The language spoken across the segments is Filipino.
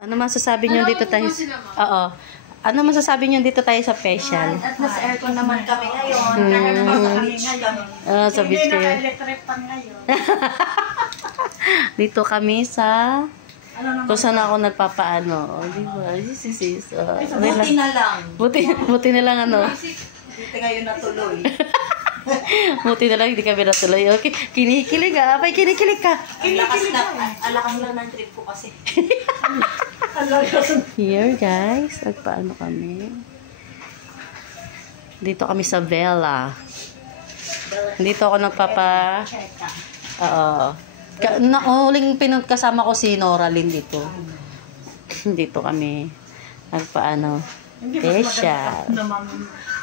Ano masasabi niyo dito tayo? Oo. Ano masasabi niyo dito tayo sa facial? At mas aircon naman kami ngayon. Kaya kami ngayon. Sa beach Hindi kayo. naka-electric pan ngayon. Dito kami sa Ano naman? kung saan ako nagpapaano. O, di ba? Sis. Buti na lang. Buti na lang ano. Dito ngayon natuloy. Buti na lang hindi kami natuloy. Okay. Kinikilig ah. Abay, kinikilig ka. Ang lakas lang ng trip ko kasi. Here guys, nagpaano kami. Dito kami sa Vela. Dito ako nagpapa... Oo. Uling kasama ko si Nora Lynn dito. Dito kami nagpaano. Facial.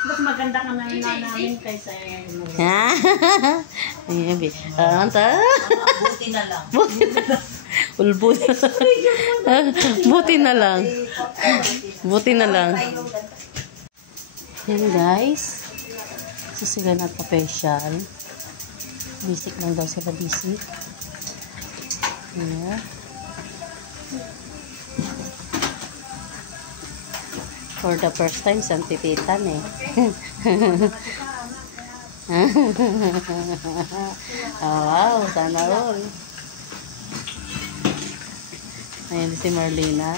Mas maganda ka na namin kaysa Ha? Ayan, buti na lang. Ulbod. Buti na lang. Buti na lang. Yan guys. So sila nagpa-facial. Basic lang daw sila, basic. Yeah. For the first time, santipitan eh. Oh, wow, sana all. Ayan si Marlena.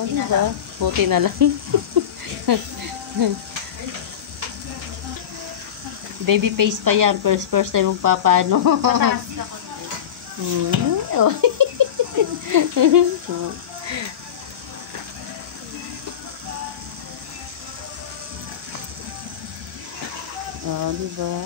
O, diba? Buti na lang. Baby face pa yan. First time magpapano. Oh, diba?